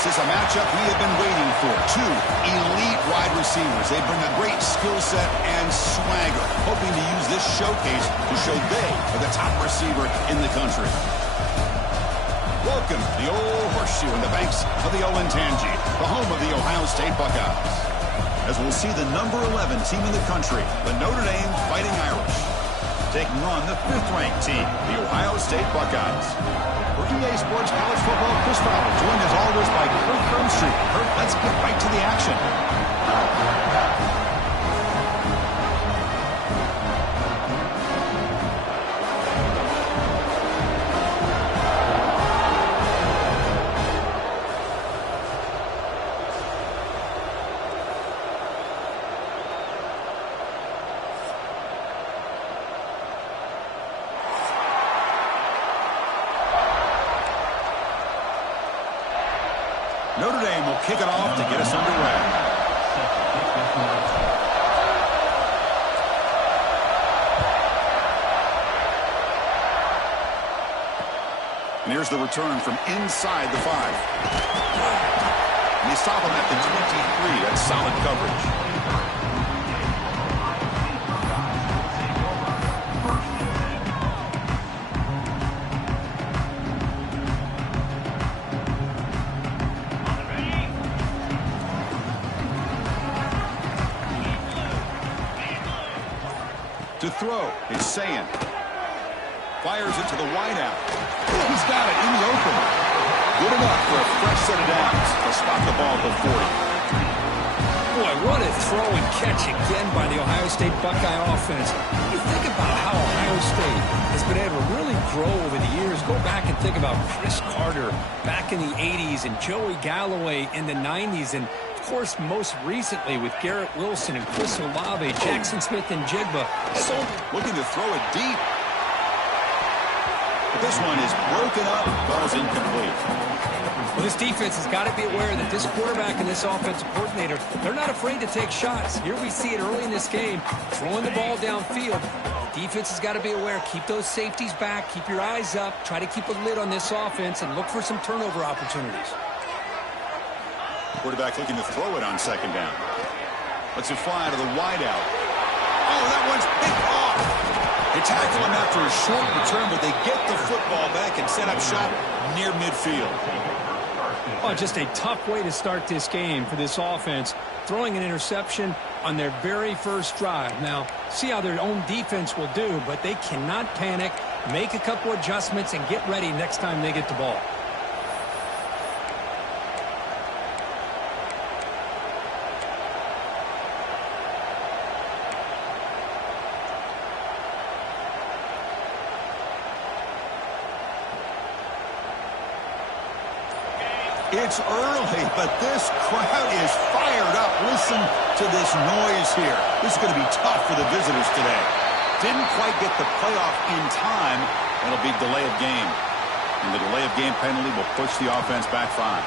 This is a matchup we have been waiting for. Two elite wide receivers. They bring a great skill set and swagger, hoping to use this showcase to show they are the top receiver in the country. Welcome to the old horseshoe in the banks of the Olentangy, the home of the Ohio State Buckeyes. As we'll see the number 11 team in the country, the Notre Dame Fighting Irish. taking on the 5th-ranked team, the Ohio State Buckeyes. For EA Sports College Football, Chris Farrell, joined as always by Kurt Crumbstreet. Kurt, let's get right to the action. Notre Dame will kick it off to get us underway. And here's the return from inside the 5. And they stop him at the 23. That's solid coverage. To throw, it's Sayin. Fires it to the wideout. He's got it in the open. Good enough for a fresh set of downs to spot the ball at the 40. Boy, what a throw and catch again by the Ohio State Buckeye offense. You think about how Ohio State has been able to really grow over the years. Go back and think about Chris Carter back in the 80s and Joey Galloway in the 90s. And of course, most recently with Garrett Wilson and Chris Olave, Jackson Smith and Jigba. So looking to throw it deep. But this one is broken up. Ball's incomplete. Well, this defense has got to be aware that this quarterback and this offensive coordinator, they're not afraid to take shots. Here we see it early in this game, throwing the ball downfield. The defense has got to be aware. Keep those safeties back. Keep your eyes up. Try to keep a lid on this offense and look for some turnover opportunities. Quarterback looking to throw it on 2nd down. Lets it fly to the wideout. Oh, that one's picked off. They tackle him after a short return, but they get the football back and set up shop near midfield. Oh, just a tough way to start this game for this offense, throwing an interception on their very first drive. Now, see how their own defense will do, but they cannot panic, make a couple adjustments, and get ready next time they get the ball. It's early, but this crowd is fired up. Listen to this noise here. This is going to be tough for the visitors today. Didn't quite get the playoff in time. It'll be delay of game. And the delay of game penalty will push the offense back 5.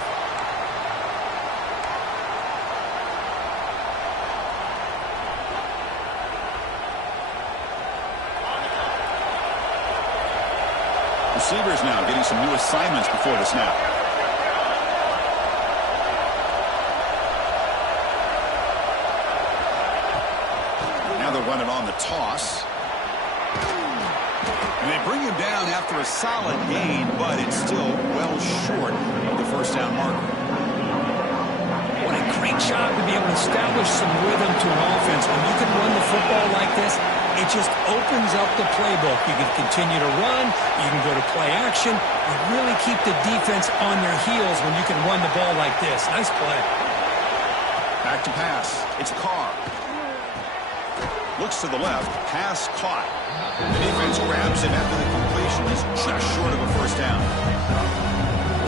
Receivers now getting some new assignments before the snap. Run it on the toss. And they bring him down after a solid gain, but it's still well short of the first down marker. What a great job to be able to establish some rhythm to an offense. When you can run the football like this, it just opens up the playbook. You can continue to run. You can go to play action. You really keep the defense on their heels when you can run the ball like this. Nice play. Back to pass. It's Carr. Looks to the left, pass caught. The defense grabs him after the completion. He's just short of a first down.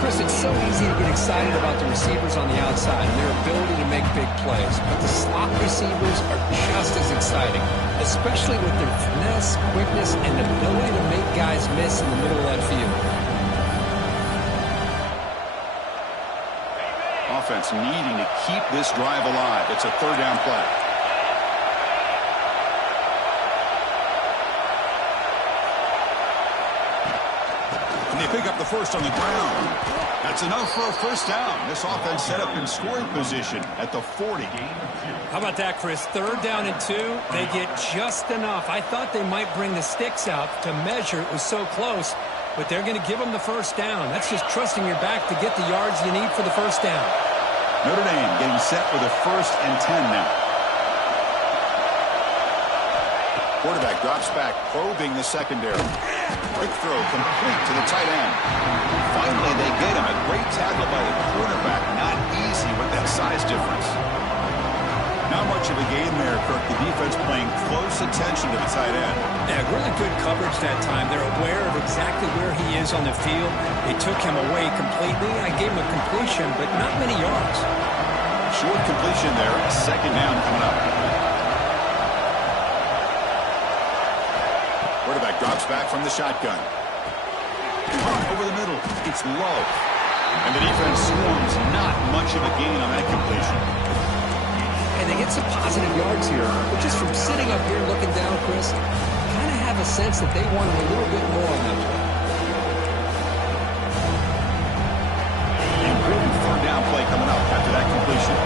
Chris, it's so easy to get excited about the receivers on the outside and their ability to make big plays. But the slot receivers are just as exciting, especially with their finesse, quickness, and ability to make guys miss in the middle of that field. Offense needing to keep this drive alive. It's a 3rd down play. They pick up the first on the ground. That's enough for a first down. This offense set up in scoring position at the 40. How about that, Chris? 3rd down and 2. They get just enough. I thought they might bring the sticks out to measure. It was so close, but they're going to give them the first down. That's just trusting your back to get the yards you need for the first down. Notre Dame getting set for the 1st and 10 now. Quarterback drops back, probing the secondary. Quick throw complete to the tight end. Finally, they get him. A great tackle by the quarterback. Not easy with that size difference. Not much of a gain there, Kirk. The defense paying close attention to the tight end. Yeah, really good coverage that time. They're aware of exactly where he is on the field. They took him away completely. I gave him a completion, but not many yards. Short completion there. A second down coming up. Quarterback drops back from the shotgun. Over the middle. It's low. And the defense swarms. Not much of a gain on that completion. And they get some positive yards here. But just from sitting up here looking down, Chris, kind of have a sense that they wanted a little bit more on that play. Important third down play coming up after that completion.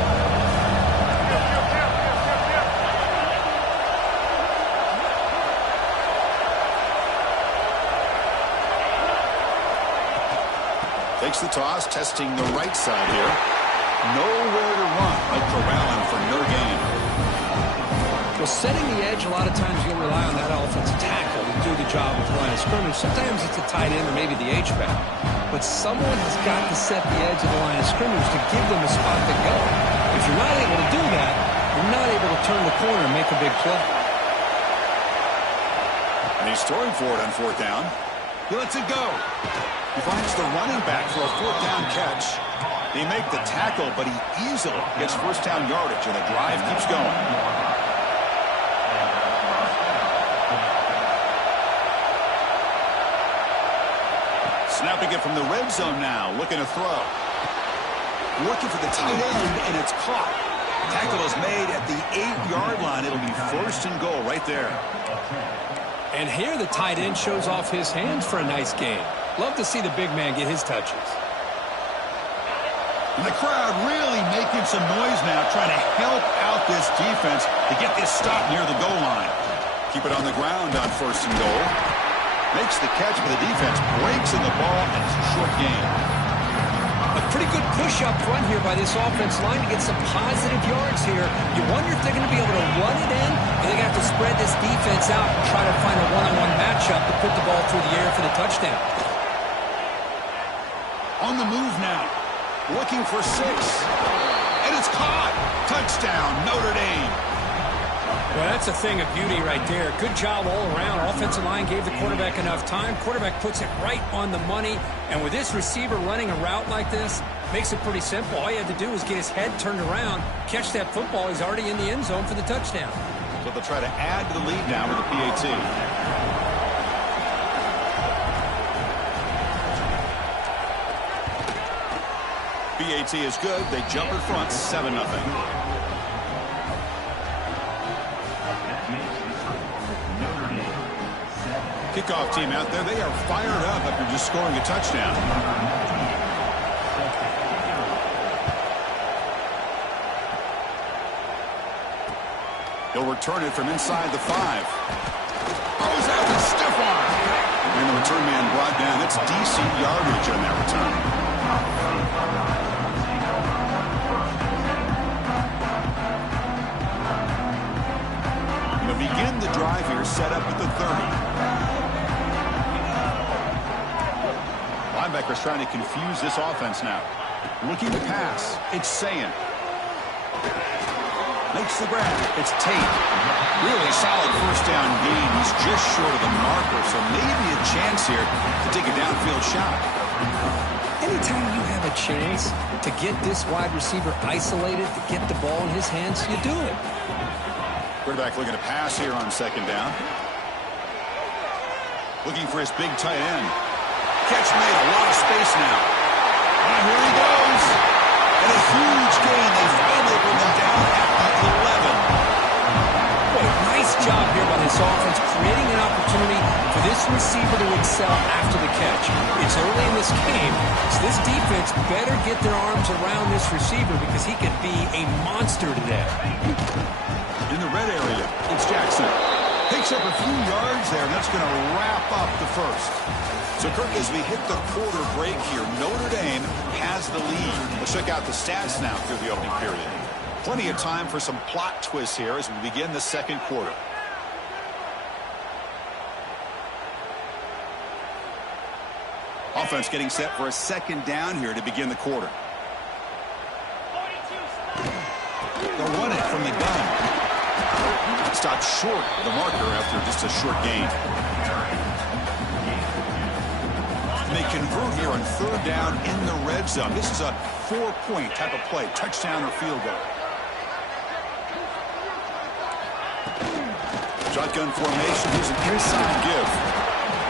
Takes the toss, testing the right side here. Nowhere to run. Like corralling for no gain. Well, setting the edge, a lot of times you'll rely on that offensive tackle to do the job with the line of scrimmage. Sometimes it's a tight end or maybe the H-back. But someone has got to set the edge of the line of scrimmage to give them a spot to go. If you're not able to do that, you're not able to turn the corner and make a big play. And he's throwing for it on fourth down. He lets it go. He finds the running back for a fourth down catch. They make the tackle, but he easily gets first down yardage, and the drive keeps going. Snapping it from the red zone now, looking to throw. Looking for the tight end, and it's caught. Tackle is made at the 8-yard line. It'll be first and goal right there. And here the tight end shows off his hands for a nice game. Love to see the big man get his touches. And the crowd really making some noise now, trying to help out this defense to get this stop near the goal line. Keep it on the ground on first and goal. Makes the catch, but the defense breaks in the ball, and it's a short gain. A pretty good push up front here by this offense line to get some positive yards here. You wonder if they're going to be able to run it in, or they're going to have to spread this defense out and try to find a one-on-one matchup to put the ball through the air for the touchdown. On the move now. Looking for 6. And it's caught. Touchdown, Notre Dame. Well, that's a thing of beauty right there. Good job all around. Offensive line gave the quarterback enough time. Quarterback puts it right on the money. And with this receiver running a route like this, makes it pretty simple. All you had to do was get his head turned around, catch that football. He's already in the end zone for the touchdown. So they'll try to add to the lead now with the PAT. PAT is good. They jump in front, 7-0. Kickoff team out there. They are fired up after just scoring a touchdown. He'll return it from inside the 5. Throws out the stiff arm. And the return man brought down. That's decent yardage on that return. Begin the drive here, set up at the 30. Linebackers trying to confuse this offense now. Looking to pass. It's Sayin. Makes the grab. It's Tate. Really solid first down gain. He's just short of the marker, so maybe a chance here to take a downfield shot. Anytime you have a chance to get this wide receiver isolated, to get the ball in his hands, you do it. Quarterback looking to pass here on second down. Looking for his big tight end. Catch made, a lot of space now. And here he goes. And a huge gain. They finally bring him down at the 11. Boy, nice job here by this offense, creating an opportunity for this receiver to excel after the catch. It's early in this game, so this defense better get their arms around this receiver because he could be a monster today. In the red area, it's Jackson. Picks up a few yards there, and that's going to wrap up the first. So, Kirk, as we hit the quarter break here, Notre Dame has the lead. Let's check out the stats now through the opening period. Plenty of time for some plot twists here as we begin the second quarter. Offense getting set for a second down here to begin the quarter. They'll run it from the gun. Stopped short of the marker after just a short gain. They convert here on third down in the red zone. This is a 4-point type of play, touchdown or field goal. Shotgun formation. Here's an inside give.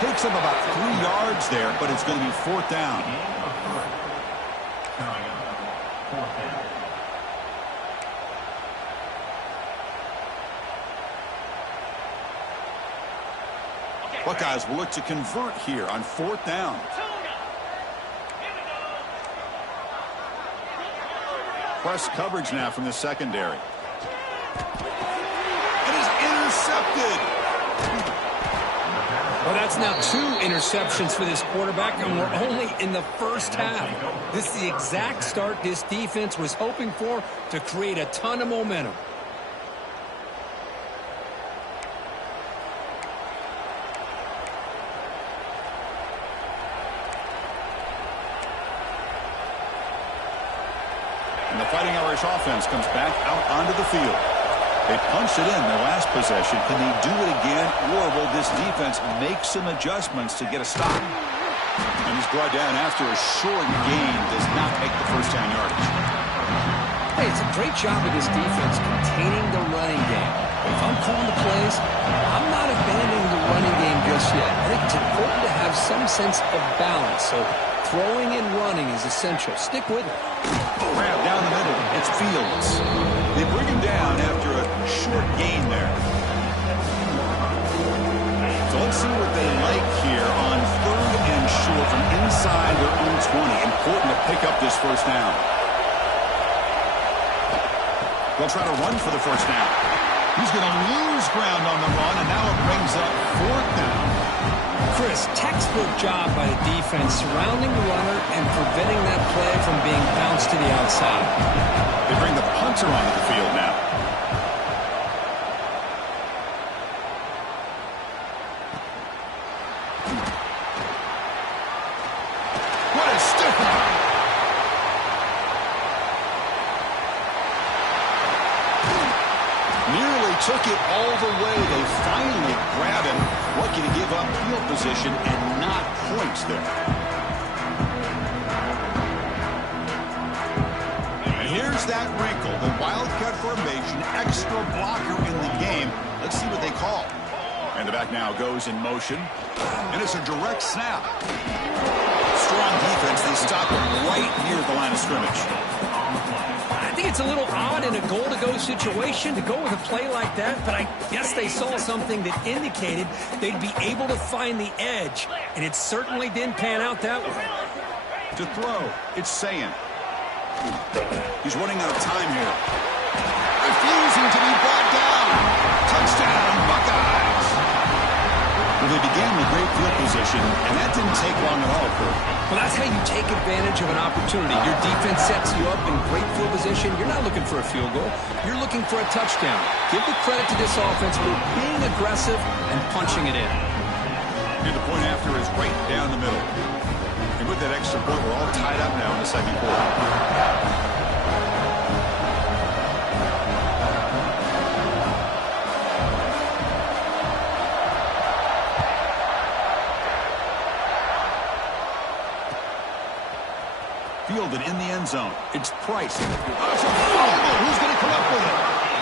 Takes up about 3 yards there, but it's going to be fourth down. Buckeyes will look to convert here on fourth down. Press coverage now from the secondary. It is intercepted. Well, that's now 2 interceptions for this quarterback, and we're only in the first half. This is the exact start this defense was hoping for to create a ton of momentum. And the Fighting Irish offense comes back out onto the field. They punched it in their last possession. Can they do it again, or will this defense make some adjustments to get a stop? And he's brought down after a short gain. Does not make the first down yardage. Hey, it's a great job of this defense containing the running game. If I'm calling the plays, I'm not abandoning the running game just yet. I think it's important to have some sense of balance. So throwing and running is essential. Stick with it. Grab down the middle. It's Fields. They bring him down after a short gain there. So let's see what they like here on third and short from inside their own 20. Important to pick up this first down. They'll try to run for the first down. He's going to lose ground on the run, and now it brings up fourth down. Chris, textbook job by the defense surrounding the runner and preventing that play from being bounced to the outside. They bring the punter onto the field now. What a stiff arm! Nearly took it all the way. They finally grab him. Lucky to give up field position and not points there. And here's that wrinkle. The wildcat formation, extra blocker in the game. Let's see what they call. And the back now goes in motion. And it's a direct snap. Strong defense. They stop him right near the line of scrimmage. I think it's a little odd in a goal-to-go situation to go with a play like that, but I guess they saw something that indicated they'd be able to find the edge, and it certainly didn't pan out that way. To throw, it's Sayin. He's running out of time here. Refusing to be brought down. Touchdown, Buckeyes. Well, they began with great field position, and that didn't take long at all, Kurt. Well, that's how you take advantage of an opportunity. Your defense sets you up in great field position. You're not looking for a field goal. You're looking for a touchdown. Give the credit to this offense for being aggressive and punching it in. And the point after is right down the middle. And with that extra point, we're all tied up now in the second quarter. Fielded in the end zone. It's Price. It's a fumble. Who's going to come up with it?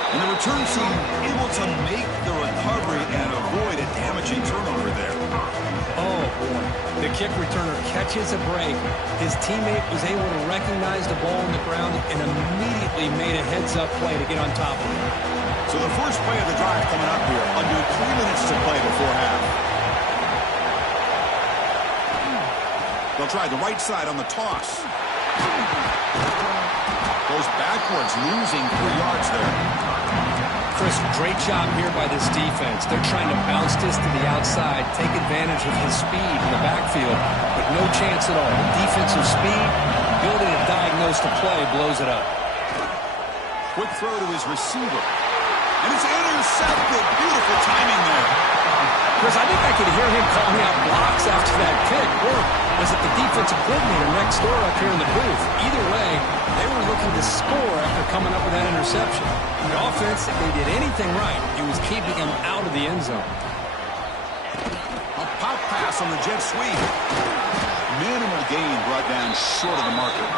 And the return team able to make the recovery and avoid a damaging turnover there. Oh, boy. The kick returner catches a break. His teammate was able to recognize the ball on the ground and immediately made a heads-up play to get on top of it. So the first play of the drive coming up here. Under 3 minutes to play before half. They'll try the right side on the toss. Goes backwards, losing 3 yards there. Chris, great job here by this defense. They're trying to bounce this to the outside, take advantage of his speed in the backfield, but no chance at all. The defensive speed, ability to diagnose the play, blows it up. Quick throw to his receiver. And it's intercepted. Beautiful timing there. Chris, I think I could hear him calling out blocks after that pick. Or was it the defensive coordinator next door up here in the booth? Either way, they were looking to score after coming up with that interception. The offense, if they did anything right, it was keeping him out of the end zone. A pop pass on the jet sweep. Minimal gain brought down short of the marker.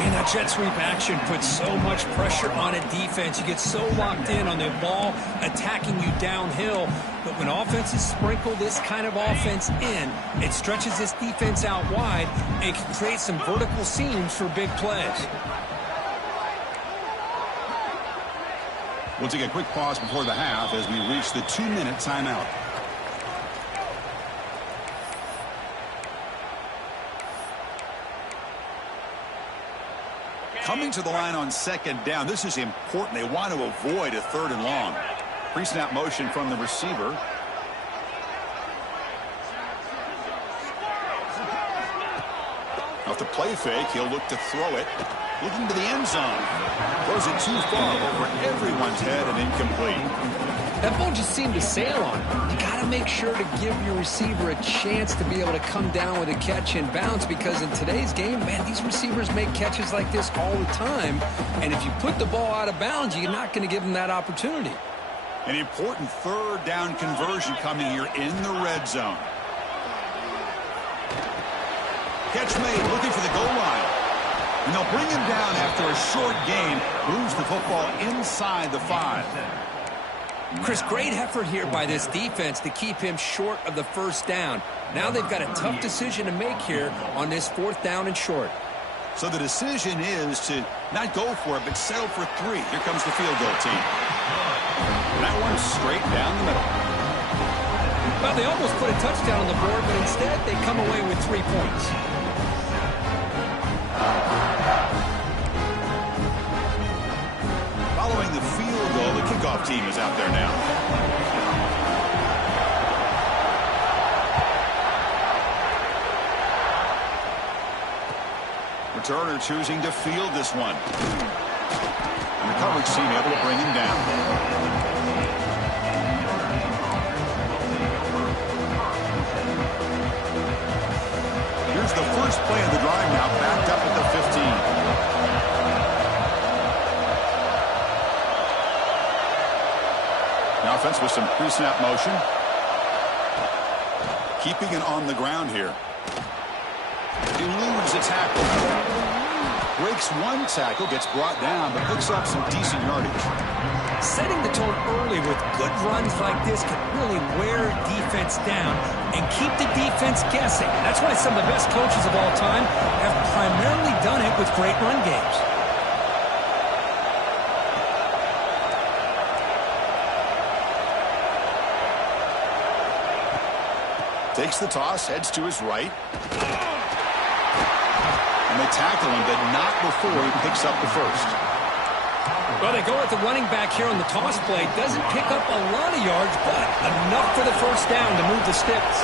Man, that jet sweep action puts so much pressure on a defense. You get so locked in on the ball attacking you downhill. But when offenses sprinkle this kind of offense in, it stretches this defense out wide and can create some vertical seams for big plays. We'll take a quick pause before the half as we reach the 2-minute timeout. Coming to the line on second down. This is important. They want to avoid a 3rd and long. Pre-snap motion from the receiver. Off the play fake, he'll look to throw it. Looking to the end zone. Throws it too far over everyone's head and incomplete. That ball just seemed to sail on him. You got to make sure to give your receiver a chance to be able to come down with a catch and bounce, because in today's game, man, these receivers make catches like this all the time. And if you put the ball out of bounds, you're not going to give them that opportunity. An important 3rd down conversion coming here in the red zone. Catch made, looking for the goal line. And they'll bring him down after a short gain. Moves the football inside the 5. Chris, great effort here by this defense to keep him short of the 1st down. Now they've got a tough decision to make here on this 4th down and short. So the decision is to not go for it, but settle for 3. Here comes the field goal team. And that one's straight down the middle. Well, they almost put a touchdown on the board, but instead they come away with 3 points. Following the field goal, the kickoff team is out there now. Returner choosing to field this one. And the coverage team able to bring him down. Here's the first play of the drive now, backed up at the 15. Now offense with some pre-snap motion. Keeping it on the ground here. Eludes a tackle. Breaks one tackle, gets brought down, but picks up some decent yardage. Setting the tone early with good runs like this can really wear defense down and keep the defense guessing. That's why some of the best coaches of all time have primarily done it with great run games. Takes the toss, heads to his right. And they tackle him, but not before he picks up the first. Well, they go with the running back here on the toss play. Doesn't pick up a lot of yards, but enough for the first down to move the sticks.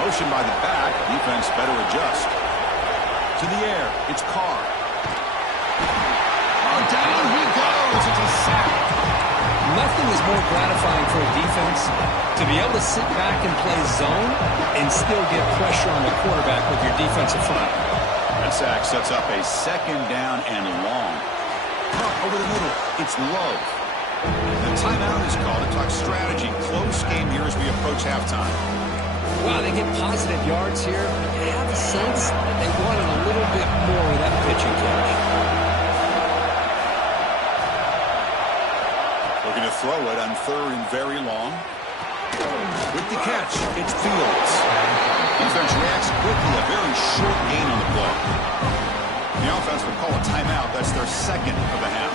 Motion by the back. Defense better adjust. To the air. It's Carr. Oh, down he goes. It's a sack. Nothing is more gratifying for a defense to be able to sit back and play zone and still get pressure on the quarterback with your defensive front. That sack sets up a 2nd down and long. Over the middle, it's Love. The timeout is called to talk strategy. Close game here as we approach halftime. Wow, they get positive yards here. I have a sense that they wanted a little bit more of that pitching catch. Looking to throw it on 3rd and very long. With the catch, it's Fields. Defense reacts quickly, a very short gain on the play. The offense will call a timeout. That's their 2nd of the half.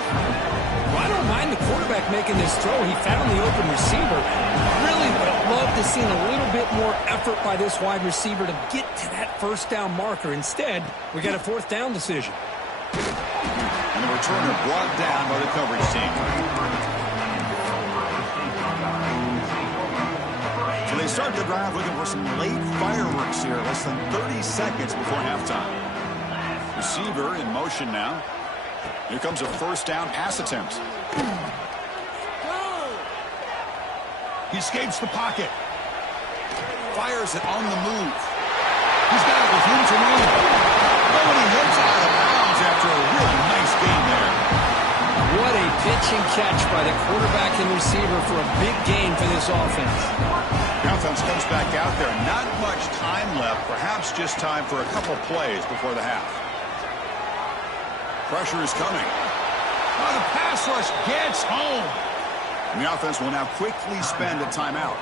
Well, I don't mind the quarterback making this throw. He found the open receiver. Really would have loved to see a little bit more effort by this wide receiver to get to that 1st down marker. Instead, we got a 4th down decision. And the returner brought down by the coverage team. So they start the drive looking for some late fireworks here. Less than 30 seconds before halftime. Receiver in motion now. Here comes a 1st down pass attempt. He escapes the pocket. Fires it on the move. He's got it with room to run. Oh, and he hits out of bounds after a really nice gain there. What a pitch and catch by the quarterback and receiver for a big gain for this offense. The offense comes back out there. Not much time left. Perhaps just time for a couple plays before the half. Pressure is coming. Oh, the pass rush gets home. And the offense will now quickly spend a timeout.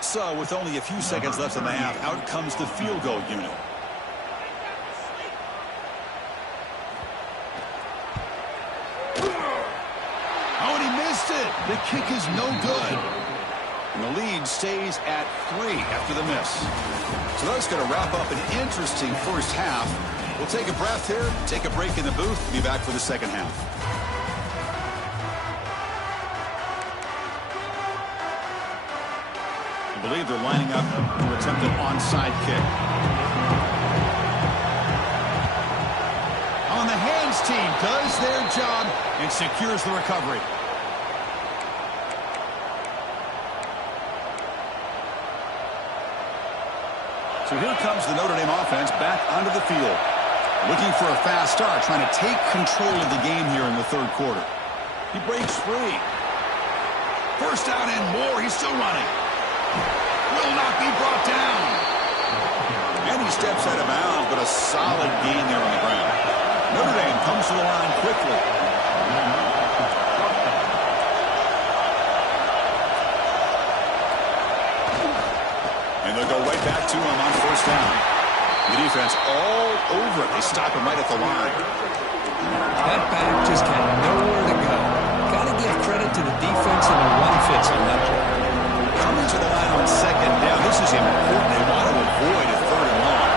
So, with only a few seconds left in the half, out comes the field goal unit. Oh, and he missed it. The kick is no good. And the lead stays at 3 after the miss. So that's going to wrap up an interesting first half. We'll take a breath here, take a break in the booth, be back for the second half. I believe they're lining up to attempt an onside kick. On the hands team does their job and secures the recovery. So here comes the Notre Dame offense back onto the field. Looking for a fast start, trying to take control of the game here in the third quarter. He breaks free. First down and more. He's still running. Will not be brought down. And he steps out of bounds, but a solid gain there on the ground. Notre Dame comes to the line quickly. And they'll go right back to him on first down. The defense all over it. They stop him right at the line. That back just had nowhere to go. Got to give credit to the defense and the run fits on that play. Coming to the line on second down. This is important. They want to avoid a third and long.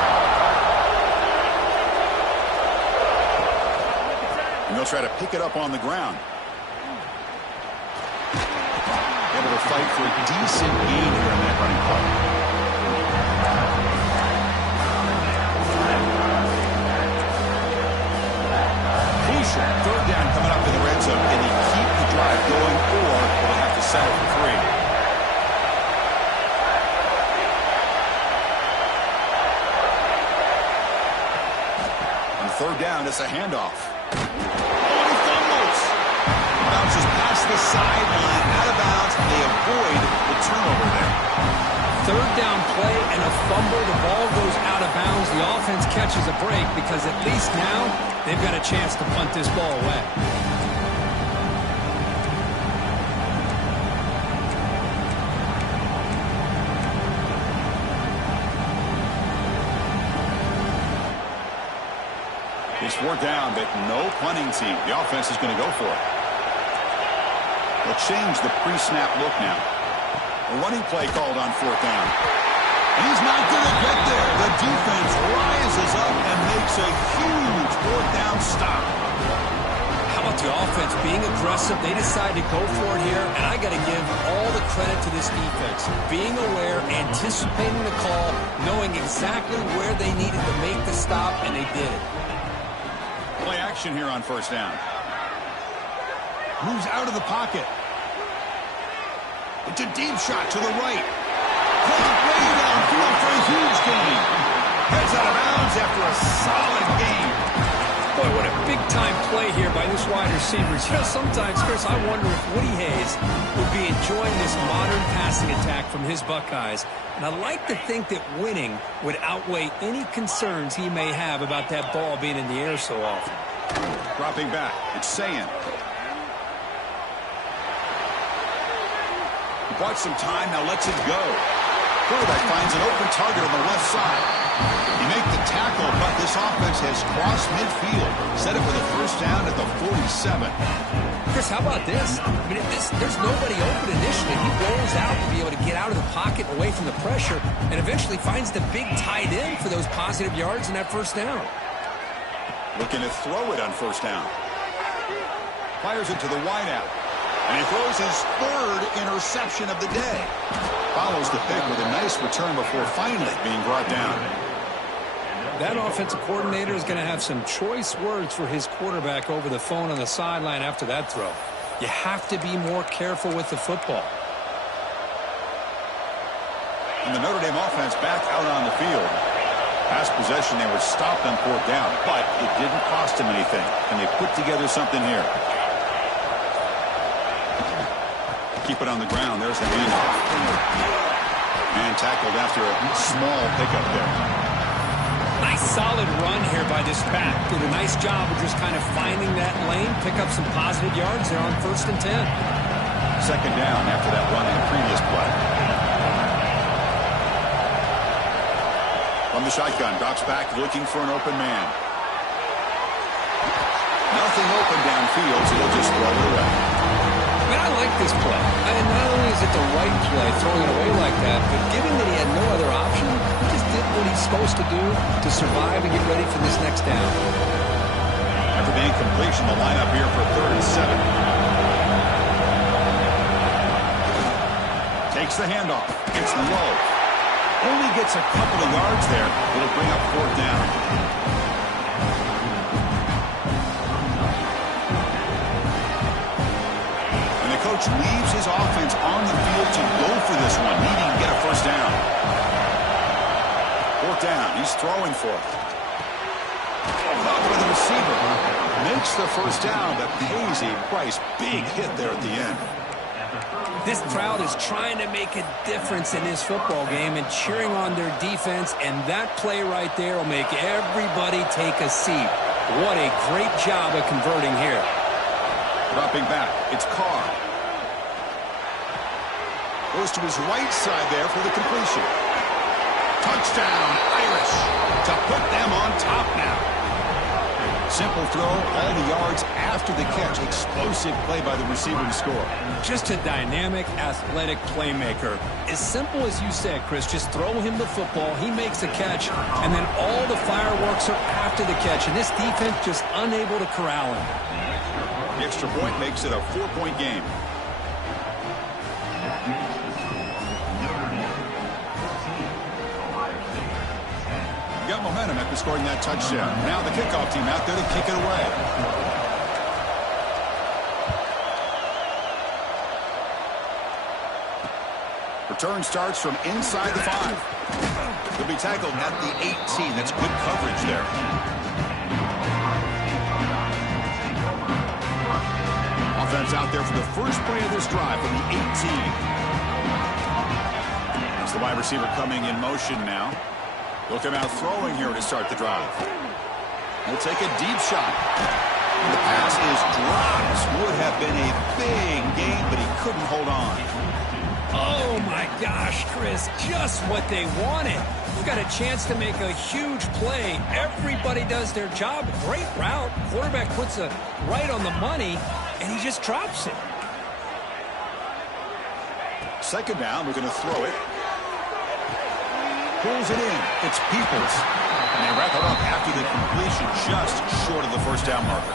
And they'll try to pick it up on the ground. Able to fight for a decent gain here in that running play. Third down coming up in the red zone. Can he keep the drive going, or will they have to settle for 3? On third down, it's a handoff. Oh, and he fumbles. Bounces past the sideline, out of bounds, and they avoid the turnover there. Third down play and a fumble. The ball goes out of bounds. The offense catches a break because at least now they've got a chance to punt this ball away. It's 4th down, but no punting team. The offense is going to go for it. They'll change the pre-snap look now. A running play called on 4th down. And he's not going to get there. The defense rises up and makes a huge 4th down stop. How about the offense being aggressive? They decide to go for it here, and I got to give all the credit to this defense. Being aware, anticipating the call, knowing exactly where they needed to make the stop, and they did it. Play action here on 1st down. Moves out of the pocket. It's a deep shot to the right. Caught way downfield for a huge gain. Heads out of bounds after a solid gain. Boy, what a big-time play here by this wide receiver. You know, sometimes, Chris, I wonder if Woody Hayes would be enjoying this modern passing attack from his Buckeyes. And I like to think that winning would outweigh any concerns he may have about that ball being in the air so often. Dropping back. It's Sayin. He bought some time, now lets it go. Quarterback finds an open target on the left side. He makes the tackle, but this offense has crossed midfield. Set it for the first down at the 47. Chris, how about this? I mean, there's nobody open initially. He rolls out to be able to get out of the pocket away from the pressure and eventually finds the big tight end for those positive yards in that first down. Looking to throw it on 1st down. Fires it to the wideout. And he throws his third interception of the day. Follows the pick with a nice return before finally being brought down. That offensive coordinator is going to have some choice words for his quarterback over the phone on the sideline after that throw. You have to be more careful with the football. And the Notre Dame offense back out on the field. Past possession, they were stopped on 4th down, but it didn't cost them anything. And they put together something here. Keep it on the ground. There's the handoff. And tackled after a small pickup there. Nice solid run here by this back. Did a nice job of just kind of finding that lane, pick up some positive yards there on 1st and 10. 2nd down after that run in the previous play. From the shotgun, drops back looking for an open man. Nothing open downfield, so they'll just throw it away. I mean, I like this play. And not only is it the right play, throwing it away like that, but given that he had no other option, he just did what he's supposed to do to survive and get ready for this next down. After the incompletion, the lineup here for 3rd and 7. Takes the handoff. It's low. Only gets a couple of yards there. It'll bring up 4th down. And the coach leaves his offense on the field to go for this one, needing to get a 1st down. 4th down. He's throwing for it. Caught by the receiver. Makes the 1st down, but pays a price. Big hit there at the end. This crowd is trying to make a difference in this football game and cheering on their defense, and that play right there will make everybody take a seat. What a great job of converting here. Dropping back, it's Carr. Goes to his right side there for the completion. Touchdown, Irish, to put them on top now. Simple throw, all the yards after the catch. Explosive play by the receiver to score. Just a dynamic, athletic playmaker. As simple as you said, Chris, just throw him the football, he makes a catch, and then all the fireworks are after the catch, and this defense just unable to corral him. The extra point makes it a 4-point game. Got momentum after scoring that touchdown. Now the kickoff team out there to kick it away. Return starts from inside the 5. He'll be tackled at the 18. That's good coverage there. Offense out there for the first play of this drive from the 18. That's the wide receiver coming in motion now. He'll come out throwing here to start the drive. He'll take a deep shot. The pass is dropped. Would have been a big game, but he couldn't hold on. Oh, my gosh, Chris, just what they wanted. You've got a chance to make a huge play. Everybody does their job. Great route. Quarterback puts it right on the money, and he just drops it. 2nd down, we're going to throw it. Pulls it in. It's Peoples. And they wrap it up after the completion, just short of the 1st down marker.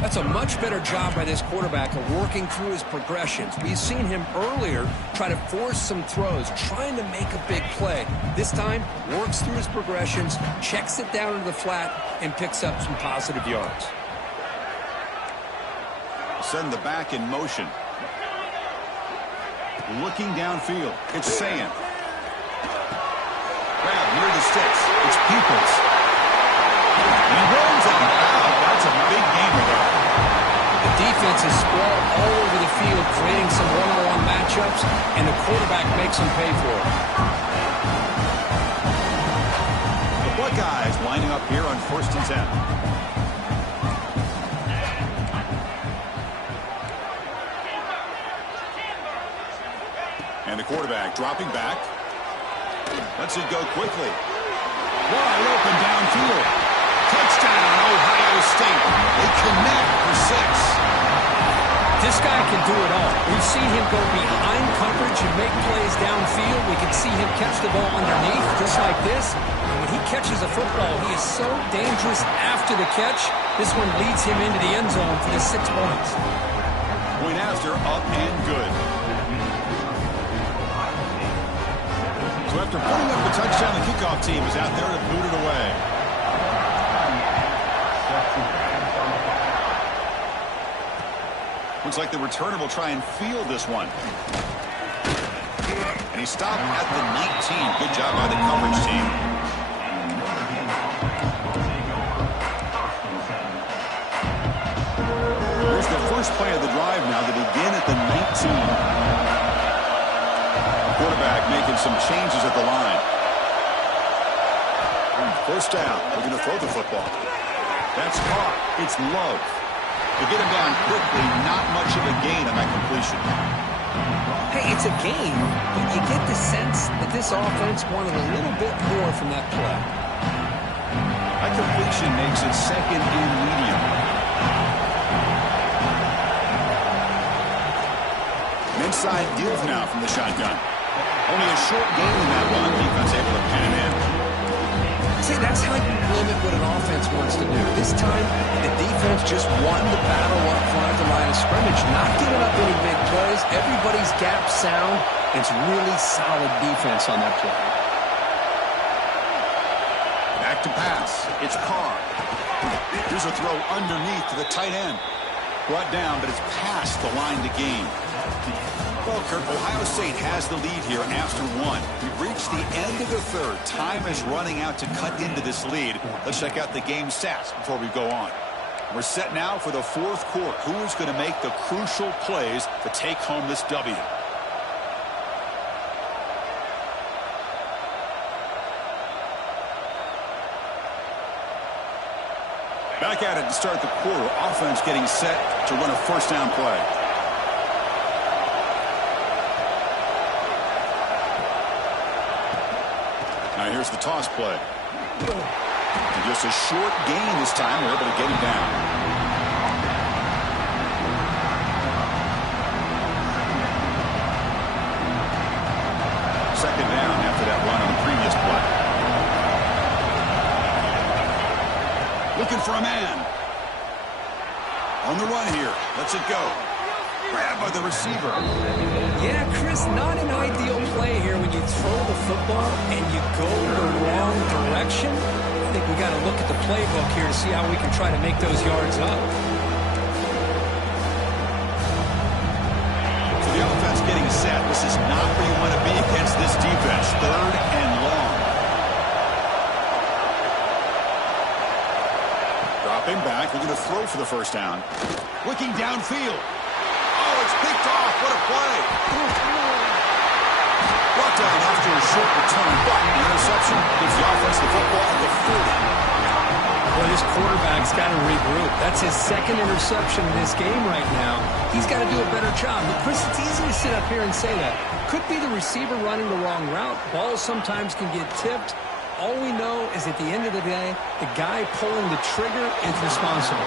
That's a much better job by this quarterback of working through his progressions. We've seen him earlier try to force some throws, trying to make a big play. This time, works through his progressions, checks it down into the flat, and picks up some positive yards. Send the back in motion. Looking downfield. It's Sand. Grab near the sticks. It's Peoples. And he runs it out. That's a big gainer there. The defense is sprawled all over the field, creating some one-on-one matchups, and the quarterback makes them pay for it. The Buckeyes lining up here on 1st and 10. And the quarterback dropping back. Lets it go quickly. Wide open downfield. Touchdown, Ohio State. They connect for 6. This guy can do it all. We've seen him go behind coverage and make plays downfield. We can see him catch the ball underneath, just like this. And when he catches a football, he is so dangerous after the catch. This one leads him into the end zone for the 6 points. Point after, up and good. So after putting up the touchdown, the kickoff team is out there to boot it away. Looks like the returner will try and field this one. And he stopped at the 19. Good job by the coverage team. Here's the first play of the drive now to begin at the 19. Quarterback making some changes at the line. First down. We're going to throw the football. That's caught. It's Love. To get him down quickly, not much of a gain on that completion. Hey, it's a gain, but you get the sense that this offense wanted a little bit more from that play. That completion makes it second and medium. Inside deals now from the shotgun. Only a short gain in that one. Defense able to pin it in. See, that's how you limit what an offense wants to do. This time, the defense just won the battle up front at the line of scrimmage, not giving up any big plays. Everybody's gap sound. It's really solid defense on that play. Back to pass. It's Carr. Here's a throw underneath to the tight end. Brought down, but it's past the line to gain. Well, Kirk, Ohio State has the lead here after one. We've reached the end of the third. Time is running out to cut into this lead. Let's check out the game stats before we go on. We're set now for the fourth quarter. Who is going to make the crucial plays to take home this W? Back at it to start the quarter. Offense getting set to run a first down play. Now here's the toss play. And just a short gain this time. We're able to get him down. Second down after that run on the previous play. Looking for a man. On the run here. Lets it go. Grabbed by the receiver. Yeah, Chris, not an ideal play here when you throw the football and you go the wrong direction. I think we got to look at the playbook here to see how we can try to make those yards up. So the offense getting set. This is not where you want to be against this defense. Third and long. Dropping back. We're going to throw for the first down. Looking downfield. Oh, it's picked off. What a play. Brought down after a short return, but the interception gives the offense the football at the 40. Well, this quarterback's got to regroup. That's his second interception in this game right now. He's got to do a better job. But, Chris, it's easy to sit up here and say that. Could be the receiver running the wrong route. Balls sometimes can get tipped. All we know is at the end of the day, the guy pulling the trigger is responsible.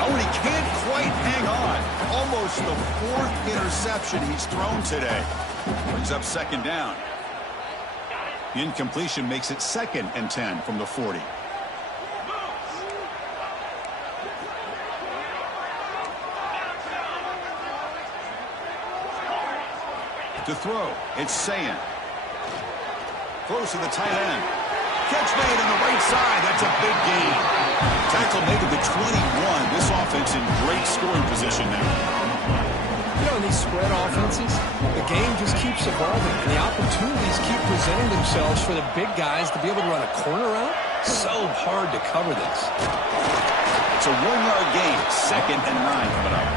Oh, and he can't quite hang on. Almost the fourth interception he's thrown today. Brings up second down. The incompletion makes it 2nd and 10 from the 40. To throw, it's Sayan. Throws to the tight end. Catch made on the right side. That's a big gain. Tackle made to the 21. This offense in great scoring position now. You know, in these spread offenses, the game just keeps evolving, and the opportunities keep presenting themselves for the big guys to be able to run a corner out. So hard to cover this. It's a 1-yard gain. 2nd and 9 coming up.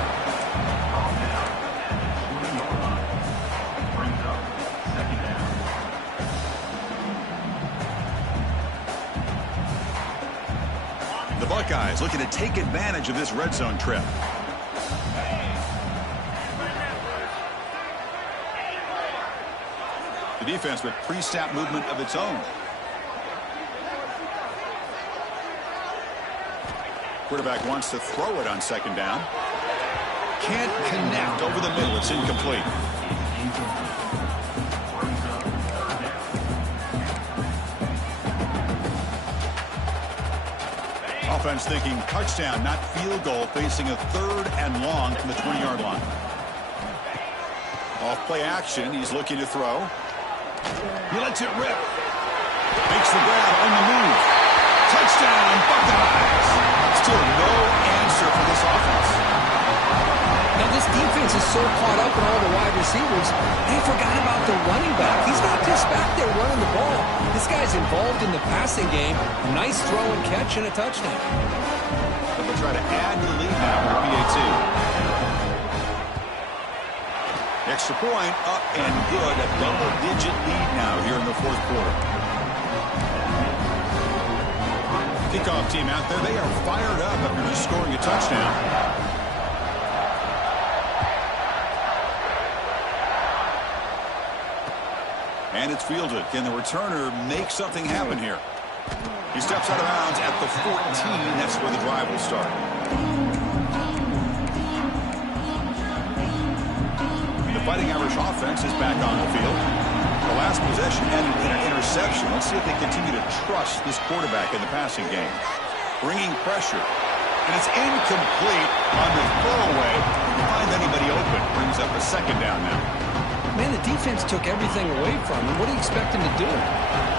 The Buckeyes looking to take advantage of this red zone trip. The defense with pre-snap movement of its own. Quarterback wants to throw it on second down. Can't connect over the middle. It's incomplete. offense thinking touchdown, not field goal, facing a 3rd and long from the 20-yard line. Off play action, he's looking to throw. He lets it rip. Makes the grab on the move. Touchdown, Buckeyes. Still no answer for this offense. Now this defense is so caught up in all the wide receivers, they forgot about the running back. He's not just back there running the ball. This guy's involved in the passing game. Nice throw and catch and a touchdown. They'll try to add to the lead now with PAT. Extra point, up and good. A double-digit lead now here in the 4th quarter. Kickoff team out there, they are fired up after just scoring a touchdown. And it's fielded. Can the returner make something happen here? He steps out of bounds at the 14. That's where the drive will start. The Fighting Irish offense is back on the field. The last possession ended in an interception. Let's see if they continue to trust this quarterback in the passing game. Bringing pressure. And it's incomplete on the throwaway. Didn't find anybody open. Brings up a 2nd down now. Man, the defense took everything away from him. What do you expect him to do?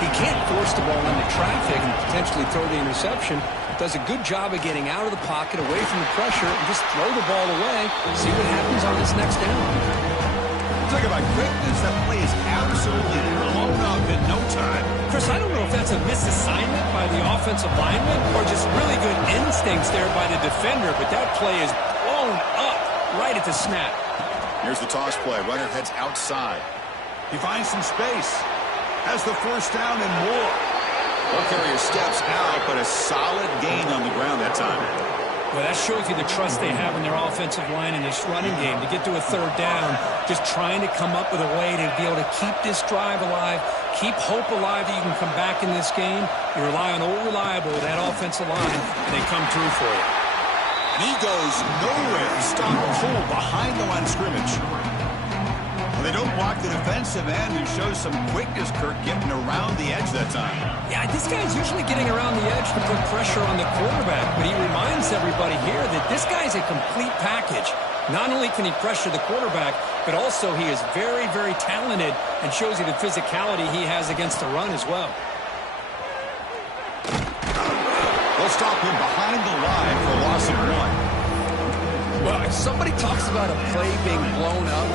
He can't force the ball into traffic and potentially throw the interception. Does a good job of getting out of the pocket, away from the pressure, and just throw the ball away. See what happens on this next down. Talk about quickness. That play is absolutely blown up in no time. Chris, I don't know if that's a misassignment by the offensive lineman or just really good instincts there by the defender, but that play is blown up right at the snap. Here's the toss play. Runner heads outside. He finds some space. Has the 1st down and more. Ball carrier steps out, but a solid gain on the ground that time. Well, that shows you the trust they have in their offensive line in this running game. To get to a 3rd down, just trying to come up with a way to be able to keep this drive alive, keep hope alive that you can come back in this game. You rely on old reliable, that offensive line, and they come through for you. And he goes nowhere. Stopped cold behind the line of scrimmage. Well, they don't block the defensive end and shows some quickness, Kirk, getting around the edge that time. Yeah, this guy's usually getting around the edge to put pressure on the quarterback, but he reminds everybody here that this guy's a complete package. Not only can he pressure the quarterback, but also he is very, very talented and shows you the physicality he has against the run as well. They'll stop him behind the line for a loss of 1. Well, if somebody talks about a play being blown up,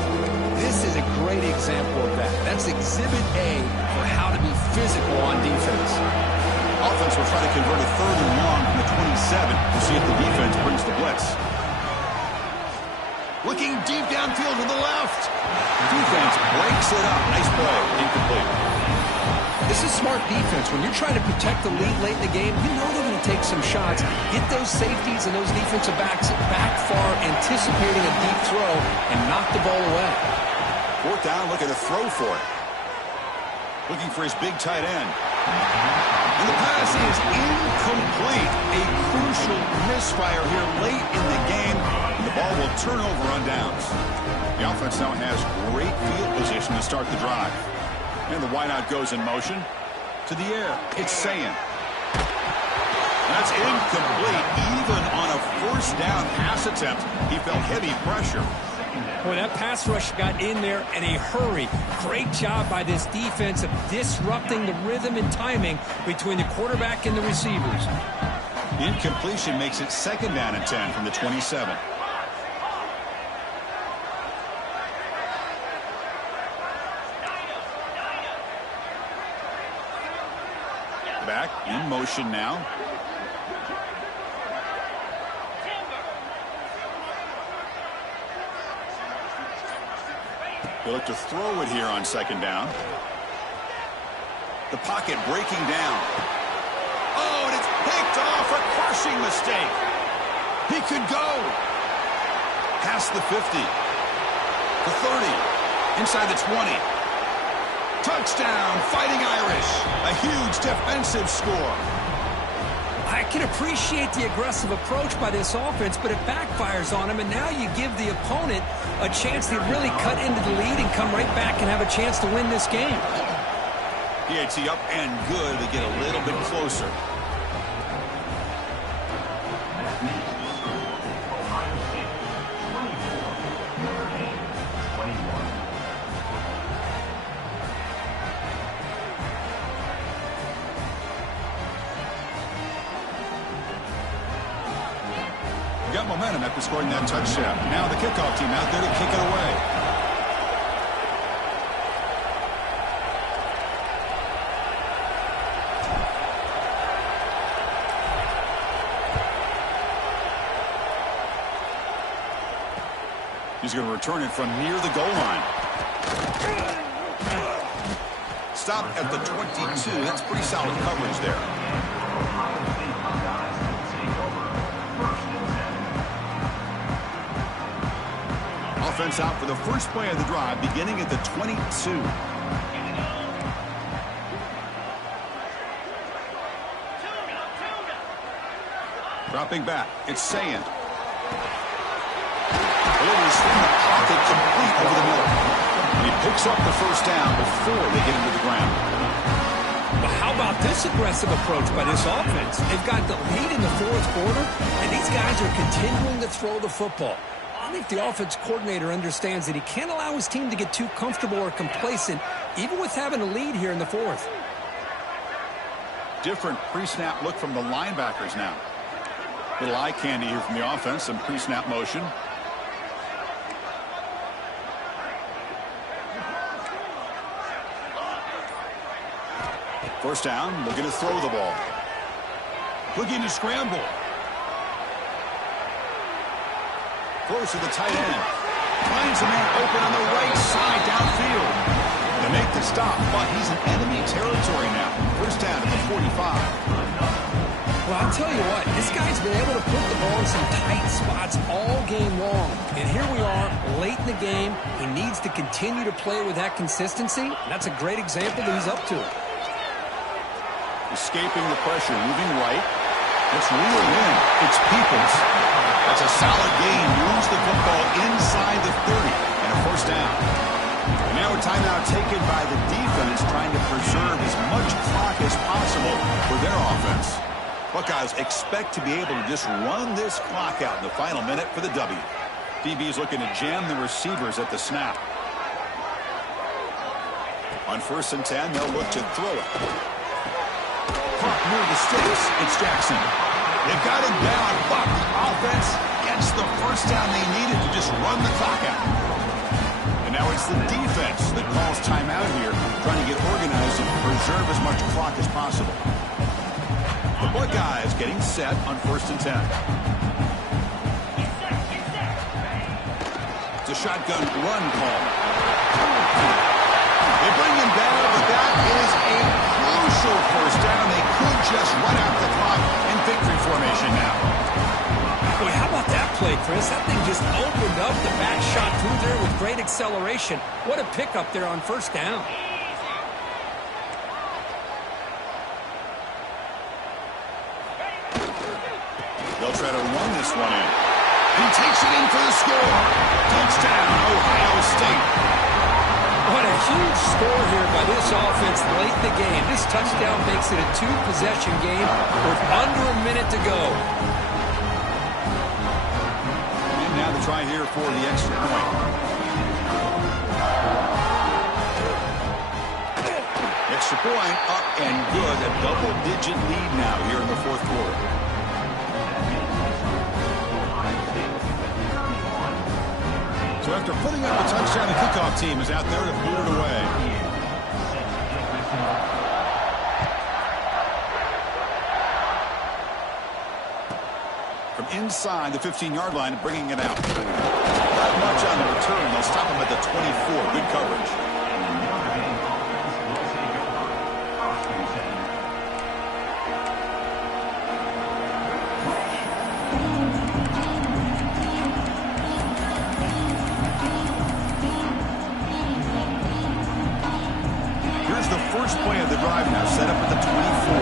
this is a great example of that. That's Exhibit A for how to be physical on defense. Offense will try to convert a 3rd and long from the 27 to see if the defense brings the blitz. Looking deep downfield to the left. Defense breaks it up. Nice play. Incomplete. This is smart defense. When you're trying to protect the lead late in the game, you know they're going to take some shots. Get those safeties and those defensive backs back far, anticipating a deep throw, and knock the ball away. 4th down, looking to throw for it. Looking for his big tight end. And the pass is incomplete. A crucial misfire here late in the game. And the ball will turn over on downs. The offense now has great field position to start the drive. And the wideout goes in motion. To the air. It's saying. That's incomplete. Even on a 1st down pass attempt, he felt heavy pressure. Boy, that pass rush got in there in a hurry. Great job by this defense of disrupting the rhythm and timing between the quarterback and the receivers. Incompletion makes it 2nd down and 10 from the 27. Back in motion now. He'll look to throw it here on 2nd down. The pocket breaking down. Oh, and it's picked off. A crushing mistake. He could go. Past the 50. The 30. Inside the 20. Touchdown, Fighting Irish. A huge defensive score. I can appreciate the aggressive approach by this offense, but it backfires on him, and now you give the opponent a chance to really cut into the lead and come right back and have a chance to win this game. PAT up and good to get a little bit closer. got momentum after scoring that touchdown. Now the kickoff team out there to kick it away. He's going to return it from near the goal line. Stop at the 22. That's pretty solid coverage there. Offense out for the first play of the drive, beginning at the 22. Dropping back, it's Sand. Delivers from the pocket, complete over the middle. And he picks up the first down before they get him to the ground. Well, how about this aggressive approach by this offense? They've got the lead in the fourth quarter, and these guys are continuing to throw the football. I think the offense coordinator understands that he can't allow his team to get too comfortable or complacent, even with having a lead here in the fourth. Different pre-snap look from the linebackers now. Little eye candy here from the offense, some pre-snap motion. First down, looking to throw the ball. Looking to scramble. Close to the tight end. Finds a man open on the right side downfield. They make the stop, but he's in enemy territory now. First down at the 45. Well, I'll tell you what, this guy's been able to put the ball in some tight spots all game long. And here we are, late in the game. He needs to continue to play with that consistency. That's a great example that he's up to it. Escaping the pressure, moving right. It's reeled in. It's Peoples. That's a solid gain. Moves the football inside the 30. And a first down. And now a timeout taken by the defense, trying to preserve as much clock as possible for their offense. Buckeyes expect to be able to just run this clock out in the final minute for the W. DB is looking to jam the receivers at the snap. On 1st and 10, they'll look to throw it. Near the sticks, it's Jackson. They've got him down, but the offense gets the first down they needed to just run the clock out. And now it's the defense that calls timeout here, trying to get organized and preserve as much clock as possible. The Buckeyes getting set on 1st and 10. It's a shotgun run call. They bring him down, but that is a crucial first down. They could just run out the clock in victory formation now. Boy, how about that play, Chris? That thing just opened up. The back shot through there with great acceleration. What a pickup there on first down. They'll try to run this one in. He takes it in for the score. Touchdown, Ohio State. What a huge score here by this offense late in the game. This touchdown makes it a two-possession game with under a minute to go. And now the try here for the extra point. Extra point up and good. A double-digit lead now here in the fourth quarter. So after putting up a touchdown, the kickoff team is out there to boot it away. From inside the 15-yard line, bringing it out. Not much on the return. They'll stop him at the 24. Good coverage. First play of the drive now, set up at the 24.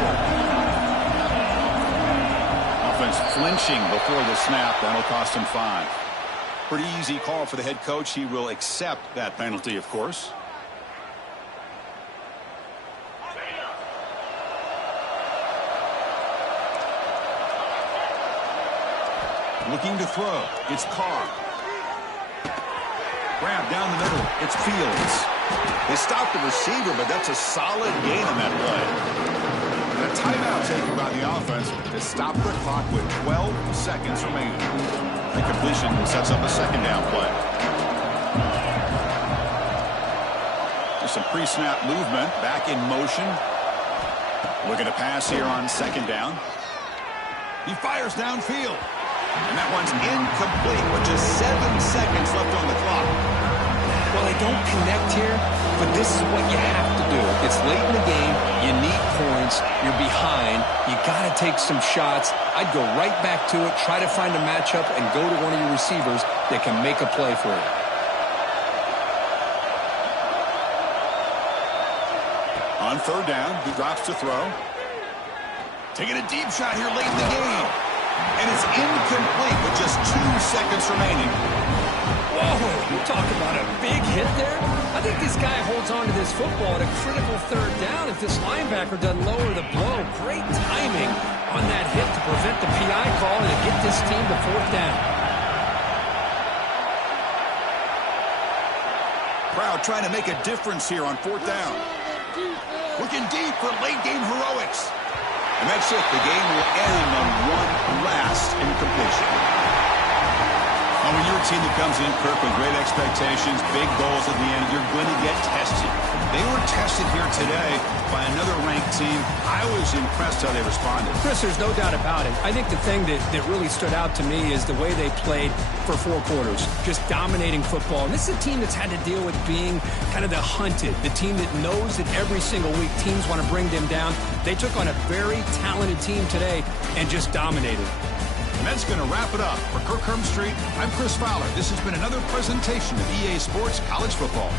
Offense flinching before the snap. That'll cost him 5. Pretty easy call for the head coach. He will accept that penalty, of course. Looking to throw. It's Carr. Grab down the middle. It's Fields. They stopped the receiver, but that's a solid gain on that play. And a timeout taken by the offense to stop the clock with 12 seconds remaining. The completion sets up a second down play. Just some pre-snap movement, back in motion. Looking to pass here on second down. He fires downfield. And that one's incomplete with just 7 seconds left on the clock. Well, they don't connect here, but this is what you have to do. It's late in the game. You need points. You're behind. You got to take some shots. I'd go right back to it, try to find a matchup, and go to one of your receivers that can make a play for you. On third down, he drops to throw. Taking a deep shot here late in the game. And it's incomplete with just 2 seconds remaining. Whoa, you talk about a big hit there. I think this guy holds on to this football at a critical third down if this linebacker doesn't lower the blow. Great timing on that hit to prevent the PI call and to get this team to fourth down. Proud trying to make a difference here on fourth down. Looking deep for late game heroics. And that's it. The game will end on one last incompletion. Well, when you're a team that comes in, Kirk, with great expectations, big goals at the end, you're going to get tested. They were tested here today by another ranked team. I was impressed how they responded. Chris, there's no doubt about it. I think the thing that really stood out to me is the way they played for 4 quarters, just dominating football. And this is a team that's had to deal with being kind of the hunted, the team that knows that every single week teams want to bring them down. They took on a very talented team today and just dominated. And that's going to wrap it up. For Kirk Street, I'm Chris Fowler. This has been another presentation of EA Sports College Football.